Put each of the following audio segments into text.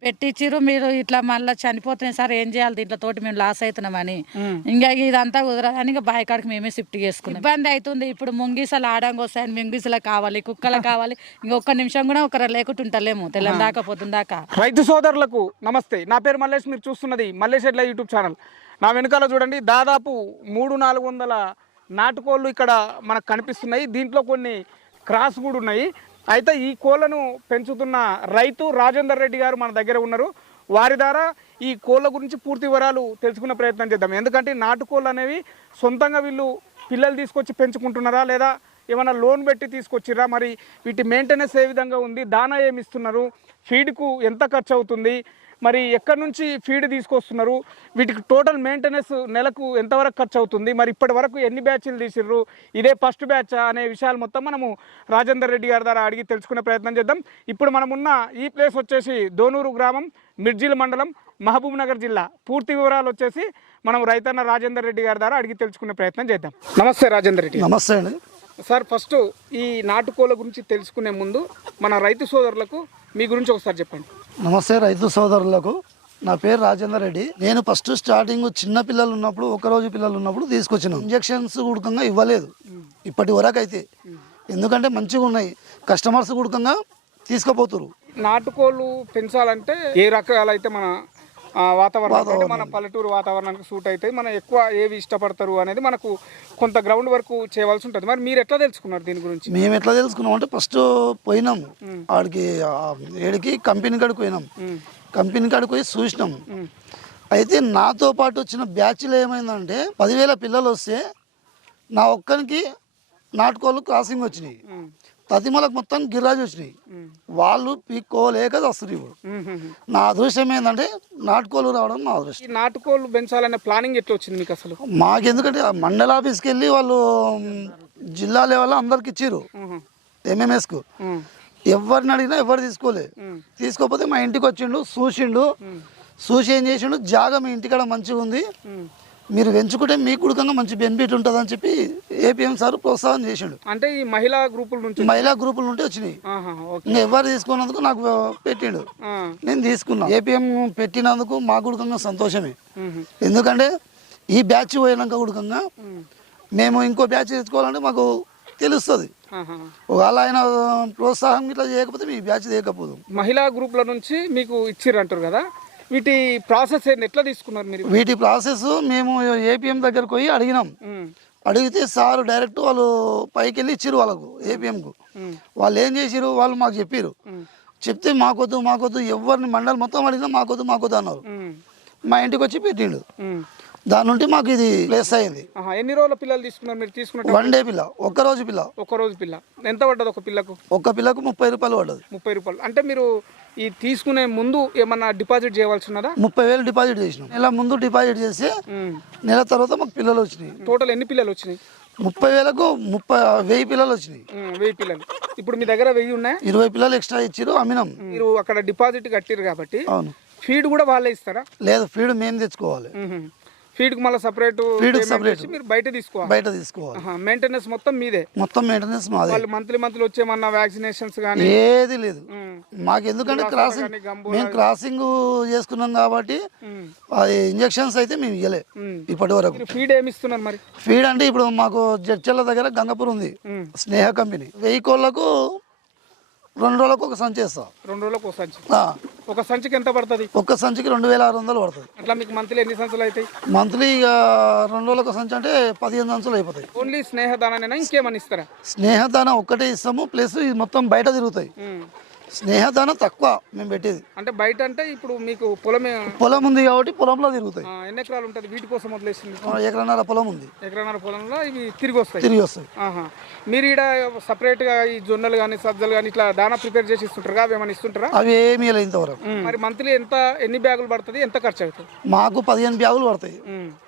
పెట్టించిరు. మీరు ఇట్లా మళ్ళీ చనిపోతున్నాయి సార్, ఏం చేయాలి దీంట్లో తోటి మేము లాస్ అవుతున్నామని ఇంకా ఇదంతా కుదరదని ఇంకా బాయికాడికి మేమే షిఫ్ట్ చేసుకున్నాం. ఇబ్బంది అవుతుంది. ఇప్పుడు ముంగీసలు ఆడంగా వస్తాయని ముంగీసలు కావాలి, కుక్కలు కావాలి. ఇంకొక నిమిషం కూడా ఒకరు లేకుండా ఉంటలేము తెల్లని దాకా పొద్దుందాకా. రైతు సోదరులకు నమస్తే. నా పేరు మల్లేష్. మీరు చూస్తున్నది మల్లేష్ ఎడ్ల యూట్యూబ్ ఛానల్. నా వెనకాల చూడండి, దాదాపు 300-400 నాటుకోళ్ళు ఇక్కడ మనకు కనిపిస్తున్నాయి. దీంట్లో కొన్ని క్రాస్ కూడా ఉన్నాయి. అయితే ఈ కోళ్లను పెంచుతున్న రైతు రాజేందర్ రెడ్డి గారు మన దగ్గర ఉన్నారు. వారి ద్వారా ఈ కోళ్ళ గురించి పూర్తి వివరాలు తెలుసుకునే ప్రయత్నం చేద్దాం. ఎందుకంటే నాటుకోళ్ళు అనేవి సొంతంగా వీళ్ళు పిల్లలు తీసుకొచ్చి పెంచుకుంటున్నారా లేదా ఏమైనా లోన్ పెట్టి తీసుకొచ్చిరా, మరి వీటి మెయింటెనెన్స్ ఏ విధంగా ఉంది, దానా ఏమి ఇస్తున్నారు, ఫీడ్కు ఎంత ఖర్చు అవుతుంది, మరి ఎక్కడి నుంచి ఫీడ్ తీసుకొస్తున్నారు, వీటికి టోటల్ మెయింటెనెన్స్ నెలకు ఎంతవరకు ఖర్చు అవుతుంది, మరి ఇప్పటి వరకు ఎన్ని బ్యాచ్లు తీసిర్రు, ఇదే ఫస్ట్ బ్యాచ్ అనే విషయాలు మొత్తం మనము రాజేందర్ రెడ్డి గారి ద్వారా అడిగి తెలుసుకునే ప్రయత్నం చేద్దాం. ఇప్పుడు మనమున్న ఈ ప్లేస్ వచ్చేసి దోనూరు గ్రామం, మిర్జిల్ మండలం, మహబూబ్ నగర్ జిల్లా. పూర్తి వివరాలు వచ్చేసి మనం రైతన్న రాజేందర్ రెడ్డి గారి ద్వారా అడిగి తెలుసుకునే ప్రయత్నం చేద్దాం. నమస్తే రాజేందర్ రెడ్డి. నమస్తే అండి సార్. ఫస్ట్ ఈ నాటుకోళ్ళ గురించి తెలుసుకునే ముందు మన రైతు సోదరులకు మీ గురించి ఒకసారి చెప్పండి. నమస్తే రైతు సోదరులకు. నా పేరు రాజేందర్ రెడ్డి. నేను ఫస్ట్ స్టార్టింగ్ చిన్న పిల్లలు ఉన్నప్పుడు, ఒకరోజు పిల్లలు ఉన్నప్పుడు తీసుకొచ్చినాం. ఇంజక్షన్స్ ఉడకంగా ఇవ్వలేదు ఇప్పటి వరకు అయితే, ఎందుకంటే మంచిగా ఉన్నాయి. కస్టమర్స్ ఉడకంగా తీసుకుపోతారు. నాటుకోళ్ళు పెంచాలంటే ఏ రకాలైతే మన వాతావరణం అంటే మన పల్లెటూరు వాతావరణానికి సూట్ అవుతాయి, మనం ఎక్కువ ఏవి ఇష్టపడతారు అనేది మనకు కొంత గ్రౌండ్ వరకు చేయవలసి ఉంటుంది. మరి మీరు ఎట్లా తెలుసుకున్నారు దీని గురించి? మేము ఎట్లా తెలుసుకున్నాం అంటే ఫస్ట్ పోయినాము ఆడికి, ఏడికి కంపెనీ కాడికి పోయినాం. కంపెనీ కాడికి పోయి చూసినాం. అయితే నాతో పాటు వచ్చిన బ్యాచ్లో ఏమైందంటే 10,000 పిల్లలు వస్తే నా ఒక్కరికి నాటుకోళ్ళు క్రాసింగ్ వచ్చినాయి. తతిమలకు మొత్తం గిరాజు వచ్చినాయి. వాళ్ళు పీక్కోలేక వస్తారు. ఇప్పుడు నా అదృష్టం ఏంటంటే నాటుకోళ్ళు రావడం నా అదృష్టం. నాటుకోళ్ళు పెంచాలనే ప్లానింగ్ ఎట్లా వచ్చింది మీకు అసలు? మాకు ఎందుకంటే మండల ఆఫీస్కి వెళ్ళి వాళ్ళు జిల్లా లెవెల్లో అందరికి ఇచ్చారు ఎంఎంఎస్కు. ఎవరిని అడిగినా ఎవరు తీసుకోలే. తీసుకోకపోతే మా ఇంటికి వచ్చిండు, చూసి ఏం చేసిండు, జాగా మీ ఇంటికాడ మంచిగా ఉంది, మీరు పెంచుకుంటే మీకు కూడా మంచి బెనిఫిట్ ఉంటుంది అని చెప్పి ఏపీఎం సార్ ప్రోత్సాహం చేసిండు. అంటే ఈ మహిళా గ్రూపుల నుండి వచ్చినాయి. ఇంకా ఎవరు తీసుకున్నందుకు నాకు పెట్టిండు, నేను తీసుకున్నా. ఏపీఎం పెట్టినందుకు మాకు కూడా సంతోషమే. ఎందుకంటే ఈ బ్యాచ్ పోయినాక కూడా మేము ఇంకో బ్యాచ్ తెచ్చుకోవాలంటే మాకు తెలుస్తుంది. ఒకవేళ ఆయన ప్రోత్సాహం ఇట్లా చేయకపోతే మీ బ్యాచ్ చేయకపోదు. మహిళా గ్రూపుల నుంచి మీకు ఇచ్చిర్రు అంటారు కదా, వీటి ప్రాసెస్ ఏంటి, ఎట్లా తీసుకున్నారు మీరు? వీటి ప్రాసెస్ మేము ఏపీఎం దగ్గరకు పోయి అడిగినాం. అడిగితే సార్ డైరెక్ట్ వాళ్ళు పైకి వెళ్ళి ఇచ్చిరు వాళ్ళకు, ఏపీఎంకు. వాళ్ళు ఏం చేసిరు, వాళ్ళు మాకు చెప్పారు. చెప్తే మాకొద్దు ఎవరిని మండలి మొత్తం అడిగినా మాకొద్దు అన్నారు. మా ఇంటికి వచ్చి పెట్టిండు. దాని నుండి మాకు ఇది ప్లేస్ అయింది. ఎన్ని రోజుల పిల్లలు తీసుకున్నారు మీరు? తీసుకున్న 1 డే పిల్ల, ఒక్కరోజు పిల్ల. ఎంత పడ్డది ఒక పిల్లకు? ఒక్క పిల్లకు 30 రూపాయలు పడ్డది. 30 రూపాయలు. అంటే మీరు ఈ తీసుకునే ముందు ఏమన్నా డిపాజిట్ చేయవలసి ఉన్నదా? 30,000 డిపాజిట్ చేసినాం. నెల ముందు డిపాజిట్ చేసి నెల తర్వాత మాకు పిల్లలు వచ్చినాయి. టోటల్ ఎన్ని పిల్లలు వచ్చినాయి? 30,000కు 1000 పిల్లలు వచ్చినాయి. 1000 పిల్లలు. ఇప్పుడు మీ దగ్గర 1000 ఉన్నాయి. 20 పిల్లలు ఎక్స్ట్రా ఇచ్చిరు, అమ్మినాం. మీరు అక్కడ డిపాజిట్ కట్టిరు కాబట్టి అవును. ఫీడ్ కూడా వాళ్ళే ఇస్తారా? లేదు, ఫీడ్ మేము తెచ్చుకోవాలి. ఫీడ్కి మళ్ళీ సపరేట్ మీరు బయట తీసుకోవాలి. మెయింటెనెన్స్ మొత్తం మీదే? మొత్తం మెయింటెనెన్స్ మాదే. వాళ్ళు మంత్లీ వచ్చేమన్నా వ్యాక్సినేషన్స్ కానీ ఏది లేదు మాకు. ఎందుకంటే మేము క్రాసింగ్ చేసుకున్నాం కాబట్టి ఇంజక్షన్స్ అయితే మేము ఇవ్వలే ఇప్పటి వరకు. ఫీడ్ ఏమి ఇస్తున్నారు మరి? ఫీడ్ అంటే ఇప్పుడు మాకు జడ్చల్ల దగ్గర గంగపూర్ ఉంది, స్నేహ కంపెనీ. 1000 కోళ్ళకు 2 రోజులకు ఒక సంచి వేస్తాం. 2 రోజులకు ఒక సంచి. ఒక సంచికి ఎంత పడుతుంది? ఒక్క సంచికి 2600 పడుతుంది. అట్లా మీకు మంత్లీ ఎన్ని సంచులు అవుతాయి? మంత్లీ ఇక 2 రోజులకు ఒక సంచి అంటే 15 సంచులు అయిపోతాయి. ఓన్లీ స్నేహదానా ఇంకేమని ఇస్తారా? స్నేహదాన ఒక్కటే ఇస్తాము, ప్లస్ ఇది మొత్తం బయట తిరుగుతాయి. స్నేహదాన తక్కువ మేము పెట్టేది. అంటే బయట అంటే ఇప్పుడు మీకు పొలం ఉంది కాబట్టి పొలంలో తిరుగుతాయి. ఎన్ని ఎకరాలు ఉంటుంది వీటి కోసం వదిలేసింది? 1.5 ఎకరాల పొలం ఉంది. 1.5 ఎకరాల పొలంలో ఇవి తిరిగి వస్తాయి. మీరు ఇక్కడ సపరేట్ గా ఈ జొన్నలు కానీ సజ్జలు కానీ ఇట్లా దానా ప్రిపేర్ చేసి ఇస్తుంటారు, అవి ఏమైనా ఇస్తుంటారా? అవి ఏమీ లేదు ఇంతవరకు. మరి మంత్లీ ఎన్ని బ్యాగులు పడుతుంది, ఎంత ఖర్చు అవుతుంది? మాకు 15 బ్యాగులు పడతాయి.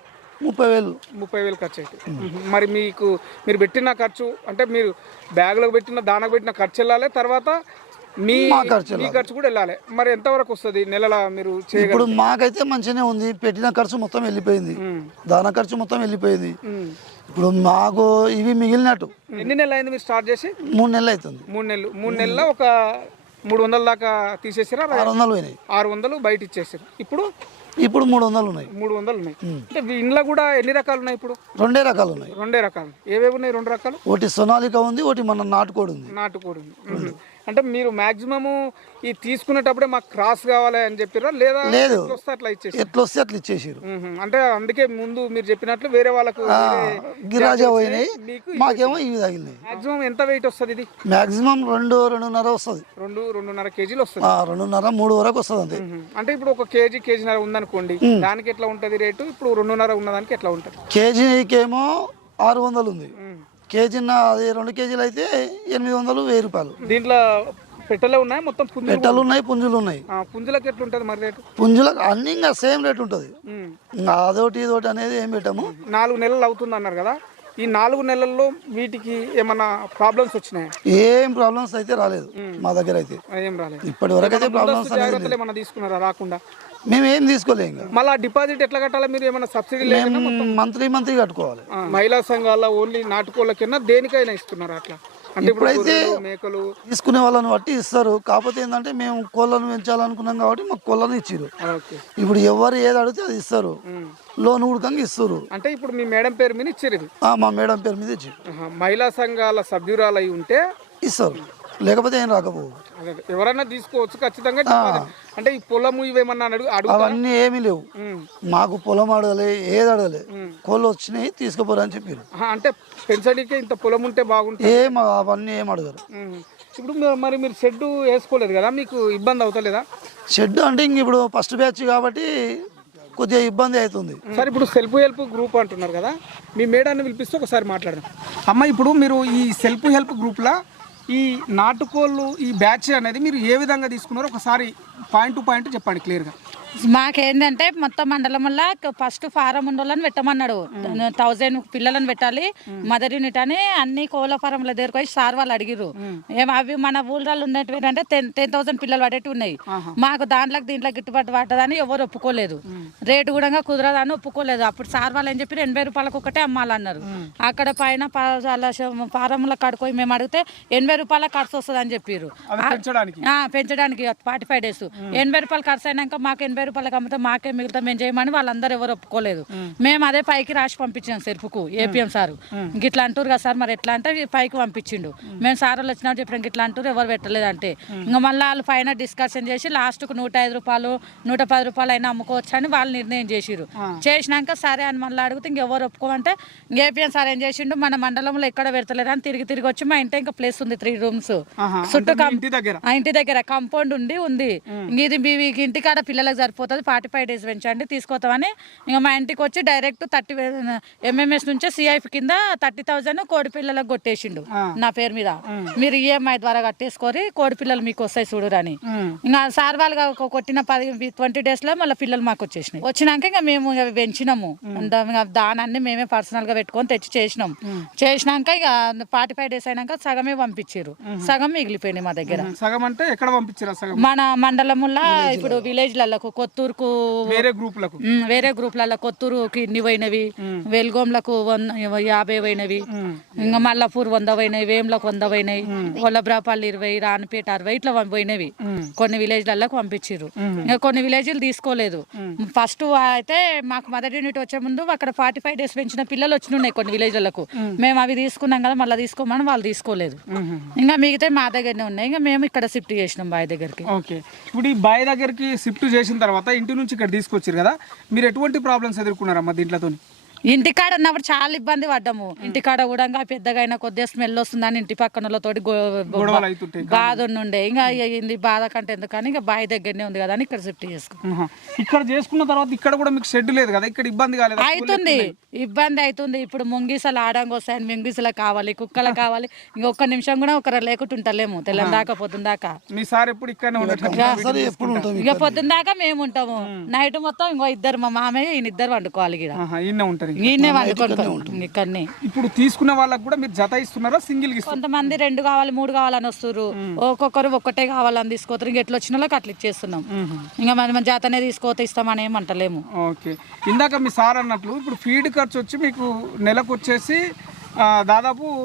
30,000 ఖర్చు అవుతుంది. మరి మీరు పెట్టిన ఖర్చు అంటే మీరు బ్యాగులకు పెట్టిన దానకు పెట్టిన ఖర్చు వెళ్ళాలి, తర్వాత మీ ఖర్చు కూడా వెళ్ళాలి. మరి ఎంతవరకు వస్తుంది నెలలా మీరు? ఇప్పుడు మాకైతే మంచిగానే ఉంది. పెట్టిన ఖర్చు మొత్తం వెళ్ళిపోయింది, దాన ఖర్చు మొత్తం వెళ్ళిపోయింది. ఇప్పుడు మాకు ఇవి మిగిలినట్టు. ఎన్ని నెలలు అయింది మీరు స్టార్ట్ చేసి? 3 నెలలు అవుతుంది. 3 నెలలు. 3 నెలల్లో ఒక 300 దాకా తీసేసారా? 600 పోయినాయి. 600 బయట ఇచ్చేసారు. ఇప్పుడు ఇప్పుడు 300 ఉన్నాయి. 300 ఉన్నాయి. అంటే ఇంట్లో కూడా ఎన్ని రకాలు ఉన్నాయి? ఇప్పుడు 2 రకాలు ఉన్నాయి. 2 రకాలు. ఏవేవి ఉన్నాయి 2 రకాలు? ఒకటి సోనాలిక ఉంది, ఒకటి మన నాటుకోడి ఉంది. నాటుకోడి ఉంది. అంటే మీరు మాక్సిమము ఈ తీసుకునేటప్పుడే మాకు క్రాస్ కావాలి అని చెప్పారా లేదా? లేదు, వస్తే అట్లా ఇచ్చేసి ఎట్లా వస్తే అట్లా ఇచ్చేసారు. అంటే అందుకే ముందు మీరు చెప్పినట్లు వేరే వాళ్ళకు గిరాజా పోయినాయి, మాకేమో ఇవి తగిలినాయి. మాక్సిమం ఎంత వెయిట్ వస్తుంది ఇది? మాక్సిమం 2-2.5 వస్తుంది. 2-2.5 కేజీలు వస్తుంది. 2.5-3 వరకు వస్తుంది అంతే. అంటే ఇప్పుడు ఒక కేజీన్నర ఉందనుకోండి, దానికి ఎట్లా ఉంటది రేటు? ఇప్పుడు 2.5 ఉన్నదానికి ఎట్లా ఉంటది? కేజీకేమో 600 ఉంది. కేజీన్న అది 2 కేజీలు అయితే 800, 1000 రూపాయలు. దీంట్లో పెట్టలే ఉన్నాయి, మొత్తం పెట్టలు ఉన్నాయి, పుంజులు ఉన్నాయి. పుంజులకు ఎట్లా ఉంటుంది మరి రేటు? పుంజులకు అన్ని ఇంకా సేమ్ రేట్ ఉంటుంది. ఇంకా అదొకటి ఇదొకటి అనేది ఏం పెట్టాము. 4 నెలలు అవుతుంది అన్నారు కదా, ఈ 4 నెలల్లో వీటికి ఏమన్నా ప్రాబ్లమ్స్ వచ్చినాయా? ఏం ప్రాబ్లమ్స్ అయితే రాలేదు మా దగ్గర అయితే. ఏం రాలేదు ఇప్పటి వరకు అయితే ప్రాబ్లమ్స్ జాగ్రత్తలు ఏమన్నా తీసుకున్నారా రాకుండా? మేము ఏం తీసుకోలేము. ఇంకా మళ్ళీ డిపాజిట్ ఎట్లా కట్టాలా? మీరు ఏమైనా సబ్సిడీ మంత్లీ కట్టుకోవాలి. మహిళా సంఘాల ఓన్లీ నాటుకోళ్ళకైనా దేనికైనా ఇస్తున్నారు అట్లా? అంటే ఇప్పుడైతే మేకలు తీసుకునే వాళ్ళని బట్టి ఇస్తారు. కాకపోతే ఏంటంటే మేము కోళ్ళను పెంచాలనుకున్నాం కాబట్టి మాకు కోళ్ళను ఇచ్చారు. ఇప్పుడు ఎవరు ఏది అడిగితే అది ఇస్తారు, లోన్ ఉడకంగా ఇస్తారు. అంటే ఇప్పుడు మీ మేడం పేరు మీద ఇచ్చారు? మా మేడం పేరు మీద ఇచ్చారు. మహిళా సంఘాల సభ్యురాలు అయి ఉంటే ఇస్తారు, లేకపోతే ఏం రాకపోవు. ఎవరైనా తీసుకోవచ్చు ఖచ్చితంగా. అంటే ఈ పొలము ఇవేమన్నా అవన్నీ ఏమీ లేవు. మాకు పొలం అడగలే, ఏది అడగలే, కోళ్ళు వచ్చినాయి తీసుకుపోరని చెప్పారు. అంటే పెంచడానికి ఇంత పొలం ఉంటే బాగుంటుంది. అవన్నీ ఏం అడగరు. ఇప్పుడు మరి మీరు షెడ్ వేసుకోలేదు కదా, మీకు ఇబ్బంది అవుతలేదా? షెడ్ అంటే ఇంక ఇప్పుడు ఫస్ట్ బ్యాచ్ కాబట్టి కొద్దిగా ఇబ్బంది అవుతుంది. సార్ ఇప్పుడు సెల్ఫ్ హెల్ప్ గ్రూప్ అంటున్నారు కదా, మీ మేడాన్ని పిలిపిస్తే ఒకసారి మాట్లాడదాం. అమ్మ, ఇప్పుడు మీరు ఈ సెల్ఫ్ హెల్ప్ గ్రూప్లో ఈ నాటుకోళ్ళు ఈ బ్యాచ్ అనేది మీరు ఏ విధంగా తీసుకున్నారో ఒకసారి పాయింట్ టు పాయింట్ చెప్పండి క్లియర్గా. మాకేందంటే మొత్తం మండలం వల్ల ఫస్ట్ ఫారం ఉండోళ్ళని పెట్టమన్నాడు. 1000 పిల్లలను పెట్టాలి మదర్ యూనిట్ అని అన్ని కోళ్ళ ఫారంల దగ్గరకు పోయి సార్ వాళ్ళు అడిగిరు. అవి మన ఊళ్ళలో ఉన్నట్టు అంటే 10,000 పిల్లలు పడేవి ఉన్నాయి. మాకు దీంట్లో గిట్టుబాటు పట్టదని ఎవరు ఒప్పుకోలేదు. రేటు కూడా కుదరదని ఒప్పుకోలేదు. అప్పుడు సార్ వాళ్ళు ఏం చెప్పి 80 రూపాయలకు ఒకటే అమ్మాలన్నారు. అక్కడ పైన ఫారంల కడుకోయి మేము అడిగితే 80 రూపాయల ఖర్చు వస్తుంది అని చెప్పారు. పెంచడానికి 45 days 80 రూపాయలు ఖర్చు అయినాక మాకు 80 రూపాయలకు అమ్మితే మాకే మిగతా మేము చేయమని వాళ్ళందరూ ఎవరు ఒప్పుకోలేదు. మేము అదే పైకి రాసి పంపించాం సెర్పుకు. ఏపీఎం సారు గిట్లా అంటారు కదా సార్, మరి ఎట్లా అంటే పైకి పంపించిండు. మేము సార్ వాళ్ళు వచ్చినప్పుడు చెప్పినాం గిట్లా అంటారు, ఎవరు పెట్టలేదు అంటే ఇంకా మళ్ళీ వాళ్ళు పైన డిస్కషన్ చేసి లాస్ట్కు 105 రూపాయలు 110 రూపాయలు అయినా అమ్ముకోవచ్చు అని వాళ్ళు నిర్ణయం చేసిరు. చేసినాక సరే అని మళ్ళీ అడిగితే ఇంకెవరు ఒప్పుకోమంటే ఏపీఎం సార్ ఏం చేసిండు, మన మండలంలో ఎక్కడ పెడతలేరు అని తిరిగి వచ్చి మా ఇంటి ఇంకా ప్లేస్ ఉంది 3 rooms చుట్టూ ఇంటి దగ్గర కాంపౌండ్ ఉంది. ఇది మీ ఇంటికాడ పిల్లలకు సరిపోతుంది, 45 days పెంచండి తీసుకోతామని ఇంకా మా ఇంటికి వచ్చి డైరెక్ట్ 30 MMS నుంచే CIF కింద 30,000 కోడి పిల్లలకు కొట్టేసిండు నా పేరు మీద. మీరు EMI ద్వారా కట్టేసుకొని కోడి పిల్లలు మీకు వస్తాయి చూడురని. ఇంకా సార్ వాళ్ళు కొట్టిన 20 days లో మళ్ళీ పిల్లలు మాకు వచ్చేసినాయి. వచ్చినాక ఇంకా మేము పెంచినాము. దానాన్ని మేమే పర్సనల్ గా పెట్టుకొని తెచ్చి చేసినాక ఇక 45 days అయినాక సగమే పంపించారు, సగం మిగిలిపోయినాయి మా దగ్గర. సగం అంటే ఎక్కడ పంపించారు? మన మండలంలో ఇప్పుడు విలేజ్లకు కొత్తూరుకు వేరే గ్రూప్లలో కొత్తూరుకి ఇన్ని పోయినవి, వెల్గోంలకు 50 పోయినవి, ఇంకా మల్లాపూర్ 100 పోయినవి, వేములకు 100 పోయినాయి, వల్లబ్రాపల్లి 20, రాణిపేట 60 ఇట్లా పోయినవి. కొన్ని విలేజ్లకు పంపించారు. ఇంకా కొన్ని విలేజ్లు తీసుకోలేదు. ఫస్ట్ అయితే మాకు మదర్ యూనిట్ వచ్చే ముందు అక్కడ 45 days పెంచిన పిల్లలు వచ్చినాయి కొన్ని విలేజ్లకు. మేము అవి తీసుకున్నాం కదా, మళ్ళీ తీసుకోమని వాళ్ళు తీసుకోలేదు. ఇంకా మిగతా మా దగ్గరనే ఉన్నాయి. ఇంకా మేము ఇక్కడ షిఫ్ట్ చేసినాం బాయ్ దగ్గరికి. ఓకే, ఇప్పుడు ఈ బాయ్ దగ్గరికి షిఫ్ట్ చేసిన తర్వాత ఇంటి నుంచి ఇక్కడ తీసుకొచ్చారు కదా, మీరు ఎటువంటి ప్రాబ్లమ్స్ ఎదుర్కొన్నారమ్మా దీంట్లో? ఇంటికాడ ఉన్నప్పుడు చాలా ఇబ్బంది పడ్డాము. ఇంటికాడ కూడా పెద్దగా అయినా కొద్దిగా స్మెల్ వస్తుందని ఇంటి పక్కనతోటి బాధ ఉండే. ఇంకా ఇది బాధ కంటే ఎందుకని ఇంకా బావి దగ్గరనే ఉంది కదా అని ఇక్కడ షిఫ్ట్ చేసుకున్నాం. ఇక్కడ చేసుకున్న తర్వాత ఇక్కడ కూడా మీకు షెడ్ లేదు కదా, ఇక్కడ ఇబ్బంది కాలేదు? ఇబ్బంది అవుతుంది. ఇప్పుడు ముంగీసలు ఆడంగా వస్తాయని ముంగీసలు కావాలి, కుక్కలు కావాలి. ఇంకొక నిమిషం కూడా ఒకరు లేకుండా ఉంటలేము తెల్లని దాకా పొద్దున్న దాకా. మీ సార్ ఎప్పుడు ఇక్కడనే ఇక పొద్దున్న దాకా మేము ఉంటాము. నైట్ మొత్తం ఇంకో ఇద్దరు మా మామయ్య ఈయన ఇద్దరు వండుకోవాలి. ఇప్పుడు తీసుకున్న వాళ్ళకి కూడా మీరు జత ఇస్తున్నారా, సింగిల్? కొంతమంది 2 కావాలి 3 కావాలని వస్తారు, ఒక్కొక్కరు ఒక్కటే కావాలని తీసుకోతారు. ఇంక ఎట్లా వచ్చిన వాళ్ళకి అట్లా ఇచ్చేస్తున్నాం. ఇంకా మన జతనే తీసుకోతే ఇస్తామని ఏమంటలేము. ఓకే, ఇందాక మీ సార్ అన్నట్లు ఇప్పుడు ఫీడ్ ఖర్చు వచ్చి మీకు నెలకు వచ్చేసి దాదాపు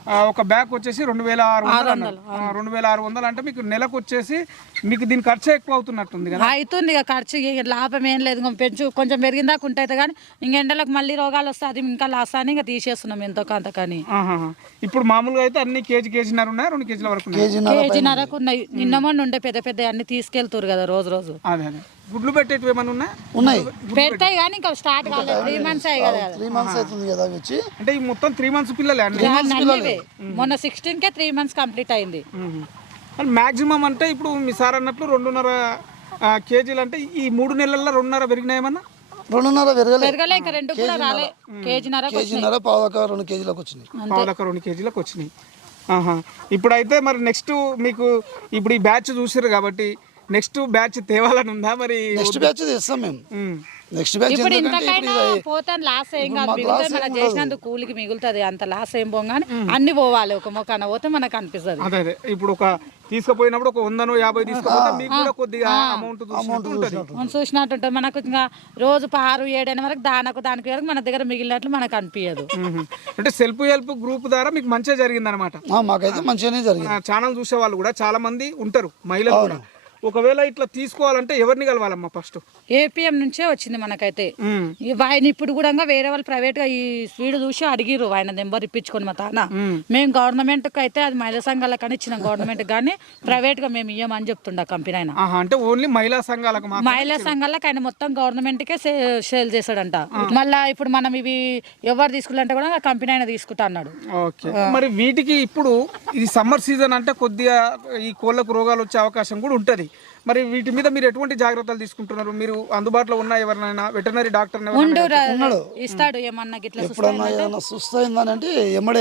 ఒక బ్యాగ్ వచ్చేసి 2600 అన్నారు. 2600 అంటే మీకు నెలకు వచ్చేసి మీకు దీని ఖర్చు ఎక్కువ అవుతున్నట్టుంది కదా? అవుతుంది ఇక ఖర్చు ఇక లాభం ఏం లేదు ఇంక పెంచు కొంచెం పెరిగిందాక ఉంటుంది కానీ ఇంక ఎండలకు మళ్ళీ రోగాలు వస్తాయి అది ఇంకా లాస్ అని ఇంకా తీసేస్తున్నాం ఎంతో కొంత కానీ. ఇప్పుడు మామూలుగా అయితే అన్ని కేజీన్నర ఉన్నాయి, 2 కేజీల వరకు కేజీన్నరకు ఉన్నాయి. నిన్న మొన్న ఉండే పెద్ద పెద్ద అన్ని తీసుకెళ్తారు కదా రోజు. అదే గుడ్లు పెట్టేటివి ఏమైనా ఉన్నాయి పెడతాయి కానీ ఇంకా స్టార్ట్ కాలేదు. 3 months అయ్యి కదా. 3 months అవుతుంది కదా వచ్చి. అంటే ఈ మొత్తం 3 months పిల్లలే అన్ని. మొన్న 16కే 3 months కంప్లీట్ అయింది. మాక్సిమం అంటే ఇప్పుడు మీ సార్ అన్నట్లు 2.5 కేజీలు అంటే ఈ 3 నెలల్లో 2.5 పెరిగినాయేమన్నా? 2.5 పెరగలే ఇంకా 2 కూడా రాలే. కేజీన్నర పావులక 2 కేజీలకు వచ్చినాయి. పావులక 2 కేజీలకు వచ్చినాయి. ఇప్పుడైతే మరి నెక్స్ట్ మీకు ఇప్పుడు ఈ బ్యాచ్ చూసారు కాబట్టి నెక్స్ట్ బ్యాచ్ తేవాలని ఉందా? మరి నెక్స్ట్ బ్యాచ్ తెస్తాం మేము. నెక్స్ట్ బ్యాచ్ ఇప్పుడు ఇంతకైనా పోతాను లాస్ ఏం కాదు, మిగులుతుంది మనం చేసినందుకు కూలికి మిగులుతుంది, అంత లాస్ ఏం పోగానే అన్ని పోవాలి. ఒక మొక్కన పోతే మనకు అనిపిస్తుంది. అదే ఇప్పుడు ఒక తీసుకుపోయినప్పుడు ఒక 100-50 తీసుకుపోతే మీకు కూడా కొద్దిగా అమౌంట్ చూసినట్టు ఉంటుంది. మనకు ఇంకా రోజు 6-7 వరకు దానికి వరకు మన దగ్గర మిగిలినట్లు మనకు అనిపించదు. అంటే సెల్ఫ్ హెల్ప్ గ్రూప్ ద్వారా మీకు మంచిగా జరిగింది అనమాట. మాకైతే మంచిగానే జరిగింది. ఛానల్ చూసే వాళ్ళు కూడా చాలా మంది ఉంటారు, మహిళలు కూడా. ఒకవేళ ఇట్లా తీసుకోవాలంటే ఎవరిని కలవాలమ్మా? ఫస్ట్ ఏపీఎం నుంచే వచ్చింది మనకైతే. ఆయన ఇప్పుడు కూడా వేరే వాళ్ళు ప్రైవేట్ గా ఈ స్పీడ్ చూసి అడిగిరు ఆయన నెంబర్ ఇప్పించుకొని మా తాన. మేము గవర్నమెంట్ కి అయితే అది మహిళా సంఘాలకు అని ఇచ్చినాం, గవర్నమెంట్ కానీ ప్రైవేట్ గా మేము ఇయ్యమని చెప్తుండ కంపెనీ ఆయన. అంటే ఓన్లీ మహిళా సంఘాలకు? మహిళా సంఘాలకు ఆయన మొత్తం గవర్నమెంట్ కే సేల్ చేశాడంట. మళ్ళా ఇప్పుడు మనం ఇవి ఎవరు తీసుకుంటే కూడా కంపెనీ ఆయన తీసుకుంటా అన్నాడు. మరి వీటికి ఇప్పుడు ఇది సమ్మర్ సీజన్ అంటే కొద్దిగా ఈ కోళ్ళకు రోగాలు వచ్చే అవకాశం కూడా ఉంటది. మరి వీటి మీద మీరు ఎటువంటి జాగ్రత్తలు తీసుకుంటున్నారు? మీరు అందుబాటులో ఉన్న ఎవరినైనా వెటర్నరీ డాక్టర్ ఇస్తాడు ఏమన్నా ఎప్పుడన్నా ఏదైనా సుస్థయిందని అంటే ఎమ్మడే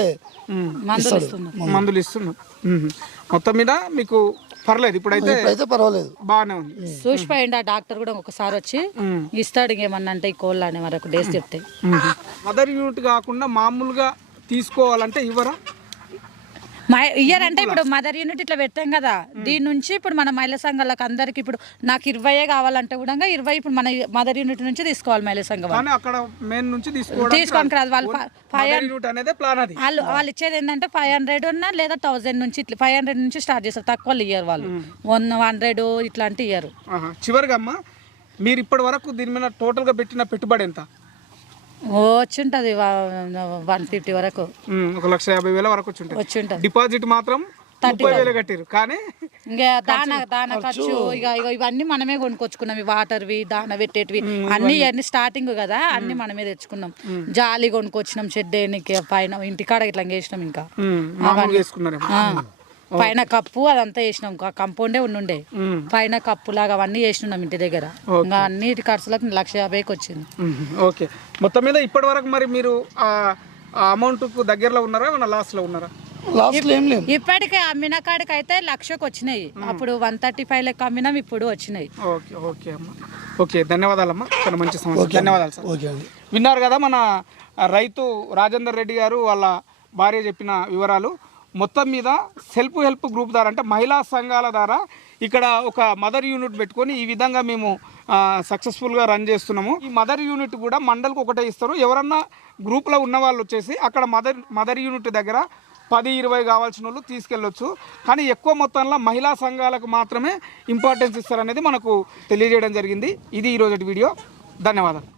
మందులు ఇస్తున్నాం. మొత్తం మీద మీకు పర్లేదు, ఇప్పుడైతే పర్వాలేదు, బాగానే ఉంది. చూసిపోయింది ఆ డాక్టర్ కూడా ఒకసారి వచ్చి ఇస్తాడు ఏమన్నా అంటే ఈ కోళ్ళు అనే వరకు డేస్ చెప్తే. మదర్ యూనిట్ కాకుండా మామూలుగా తీసుకోవాలంటే ఇవ్వరా? ఇయర్ అంటే ఇప్పుడు మదర్ యూనిట్ ఇట్లా పెట్టాం కదా, దీని నుంచి ఇప్పుడు మన మహిళా సంఘాలకు అందరికి ఇప్పుడు నాకు 20 కావాలంటే కూడా 20 ఇప్పుడు మన మదర్ యూనిట్ నుంచి తీసుకోవాలి. మహిళా సంఘం తీసుకోవడానికి రాదు. వాళ్ళు ఇచ్చేది ఏంటంటే 500 ఉన్నా లేదా 1000 నుంచి 500 నుంచి స్టార్ట్ చేస్తారు. తక్కువ ఇయ్యారు వాళ్ళు, 100 ఇట్లాంటి ఇయ్యారు. చివరిగా అమ్మా మీరు ఇప్పటి వరకు దీని మీద టోటల్ గా పెట్టిన పెట్టుబడి ఎంత వచ్చింటది? 150 వరకు, 1,50,000 వరకు వచ్చింటది. డిపాజిట్ మాత్రం 30,000 కట్టారు. కానీ ఇంకా దాన ఖర్చు ఇక ఇవన్నీ మనమే కొనుక్కొచ్చుకున్నాం. వాటర్వి, దాన పెట్టేటివి అన్ని స్టార్టింగ్ కదా, అన్ని మనమే తెచ్చుకున్నాం. జాలి కొనుక్కొచ్చినాం, షెడ్ పైన ఇంటికాడ ఇట్లా వేసినాం. ఇంకా పైన కప్పు అదంతా వేసినాం, కంపౌండే ఉండే పైన కప్పు లాగా అవన్నీ వేసినాం ఇంటి దగ్గర. ఇంకా అన్నిటి ఖర్చులకు 1,50,000కి వచ్చింది. ఓకే, మొత్తం మీద ఇప్పటి వరకు మరి మీరు అమౌంట్ దగ్గరలో ఉన్నారా, ఏమన్నా లాస్ లో ఉన్నారా? ఇప్పటికే అమ్మిన కాడికి అయితే 1,00,000కి వచ్చినాయి. అప్పుడు 135 లెక్క అమ్మినాం, ఇప్పుడు వచ్చినాయి. ఓకే అమ్మా, ఓకే, ధన్యవాదాలమ్మా, చాలా మంచి సమస్య, ధన్యవాదాలు సార్. విన్నారు కదా మన రైతు రాజేందర్ రెడ్డి గారు వాళ్ళ భార్య చెప్పిన వివరాలు. మొత్తం మీద సెల్ఫ్ హెల్ప్ గ్రూప్ ద్వారా అంటే మహిళా సంఘాల ద్వారా ఇక్కడ ఒక మదర్ యూనిట్ పెట్టుకొని ఈ విధంగా మేము సక్సెస్ఫుల్గా రన్ చేస్తున్నాము. ఈ మదర్ యూనిట్ కూడా మండలికి ఒకటే ఇస్తారు. ఎవరన్నా గ్రూప్లో ఉన్న వాళ్ళు వచ్చేసి అక్కడ మదర్ యూనిట్ దగ్గర 10-20 కావాల్సిన వాళ్ళు తీసుకెళ్ళొచ్చు. కానీ ఎక్కువ మొత్తంలో మహిళా సంఘాలకు మాత్రమే ఇంపార్టెన్స్ ఇస్తారనేది మనకు తెలియజేయడం జరిగింది. ఇది ఈరోజు వీడియో. ధన్యవాదాలు.